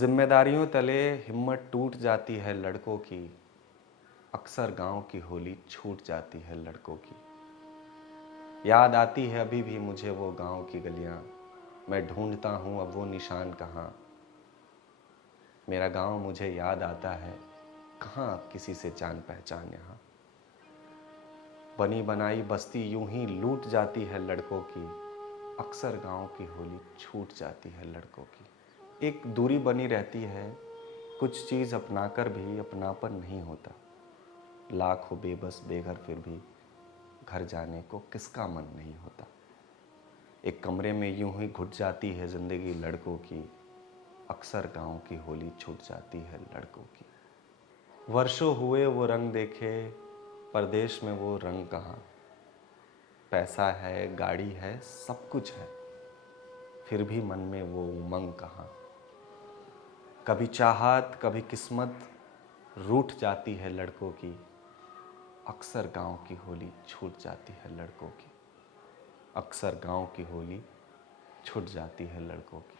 जिम्मेदारियों तले हिम्मत टूट जाती है लड़कों की। अक्सर गांव की होली छूट जाती है लड़कों की। याद आती है अभी भी मुझे वो गांव की गलियां। मैं ढूंढता हूं अब वो निशान कहाँ। मेरा गांव मुझे याद आता है, कहाँ अब किसी से जान पहचान यहाँ। बनी बनाई बस्ती यूं ही लूट जाती है लड़कों की। अक्सर गांव की होली छूट जाती है लड़कों की। एक दूरी बनी रहती है, कुछ चीज़ अपनाकर भी अपनापन नहीं होता। लाख हो बेबस बेघर फिर भी घर जाने को किसका मन नहीं होता। एक कमरे में यूं ही घुट जाती है जिंदगी लड़कों की। अक्सर गांव की होली छूट जाती है लड़कों की। वर्षों हुए वो रंग देखे, परदेश में वो रंग कहाँ। पैसा है, गाड़ी है, सब कुछ है, फिर भी मन में वो उमंग कहाँ। कभी चाहत कभी किस्मत रूठ जाती है लड़कों की। अक्सर गांव की होली छूट जाती है लड़कों की। अक्सर गांव की होली छूट जाती है लड़कों की।